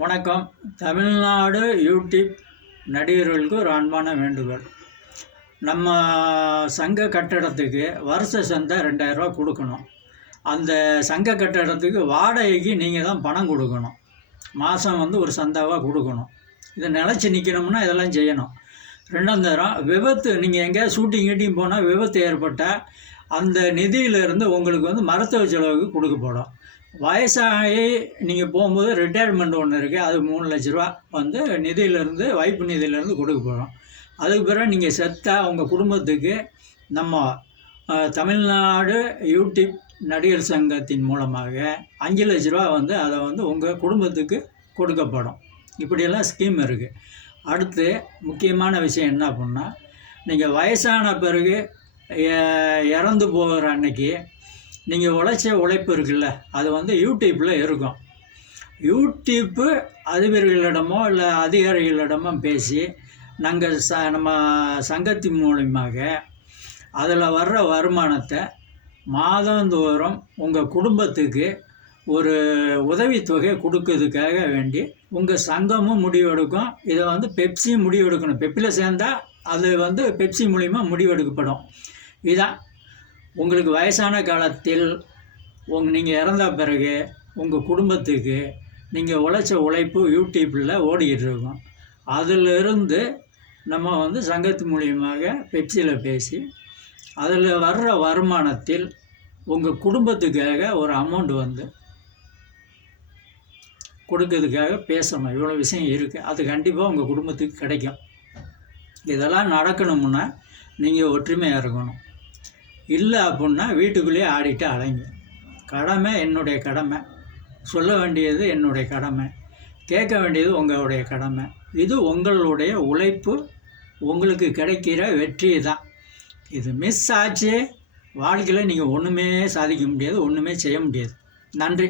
வணக்கம். தமிழ்நாடு யூடியூப் நடிகர்களுக்கு ஒரு அன்பான வேண்டுகோள். நம்ம சங்க கட்டடத்துக்கு வருஷ சந்தை 2000 ரூபா கொடுக்கணும். அந்த சங்க கட்டடத்துக்கு வாடகைக்கு நீங்கள் தான் பணம் கொடுக்கணும். மாதம் ஒரு சந்தாவாக கொடுக்கணும். இதை நிலச்சி நிற்கணும்னா இதெல்லாம் செய்யணும். ரெண்டாம் தரம் விபத்து, நீங்கள் எங்கேயாவது ஷூட்டிங் போனால் விபத்து ஏற்பட்டால் அந்த நிதியிலேருந்து உங்களுக்கு மருத்துவ செலவுக்கு கொடுக்கப்படும். வயசாகி நீங்கள் போகும்போது ரிட்டையர்மெண்ட் ஒன்று இருக்குது, அது 3 லட்ச ரூபா நிதியிலேருந்து, வைப்பு நிதியிலேருந்து கொடுக்கப்படும். அதுக்கு பிறகு நீங்கள் செத்தால் உங்கள் குடும்பத்துக்கு நம்ம தமிழ்நாடு யூடியூப் நடிகர் சங்கத்தின் மூலமாக 5 லட்ச ரூபா அதை உங்கள் குடும்பத்துக்கு கொடுக்கப்படும். இப்படியெல்லாம் ஸ்கீம் இருக்குது. அடுத்து முக்கியமான விஷயம் என்ன அப்படின்னா, நீங்கள் வயசான பிறகு இறந்து போகிற அன்னைக்கு நீங்கள் உழைச்ச உழைப்பு இருக்குல்ல, அது யூடியூப்பில் இருக்கும். யூடியூப்பு அதிபர்களிடமோ இல்லை அதிகாரிகளிடமோ பேசி நாங்கள் நம்ம சங்கத்தின் மூலமாக அதில் வர்ற வருமானத்தை மாதந்தோறும் உங்கள் குடும்பத்துக்கு ஒரு உதவித்தொகை கொடுக்கறதுக்காக வேண்டி உங்கள் சங்கமும் முடிவெடுக்கும். இதை பெப்சியும் முடிவெடுக்கணும். பெப்பில் சேர்ந்தால் அது பெப்சி மூலிமா முடிவெடுக்கப்படும். இதுதான் உங்களுக்கு வயசான காலத்தில் நீங்கள் இறந்த பிறகு உங்கள் குடும்பத்துக்கு நீங்கள் உழைச்ச உழைப்பு யூடியூப்பில் ஓடிக்கிட்டு இருக்கும். அதிலிருந்து நம்ம சங்கத்து மூலியமாக பெப்சியில் பேசி அதில் வர்ற வருமானத்தில் உங்கள் குடும்பத்துக்காக ஒரு அமௌண்ட் கொடுக்கறதுக்காக பேசணும். இவ்வளோ விஷயம் இருக்குது. அது கண்டிப்பாக உங்கள் குடும்பத்துக்கு கிடைக்கும். இதெல்லாம் நடக்கணும்னா நீங்கள் ஒற்றுமையாக இருக்கணும். இல்லை அப்படின்னா வீட்டுக்குள்ளேயே ஆடிட்டு அலைங்க. கடமை என்னுடைய கடமை, சொல்ல வேண்டியது என்னுடைய கடமை, கேட்க வேண்டியது உங்களுடைய கடமை. இது உங்களுடைய உழைப்பு, உங்களுக்கு கிடைக்கிற வெற்றி தான். இது மிஸ் ஆச்சு வாழ்க்கையில் நீங்கள் ஒன்றுமே சாதிக்க முடியாது, ஒன்றுமே செய்ய முடியாது. நன்றி.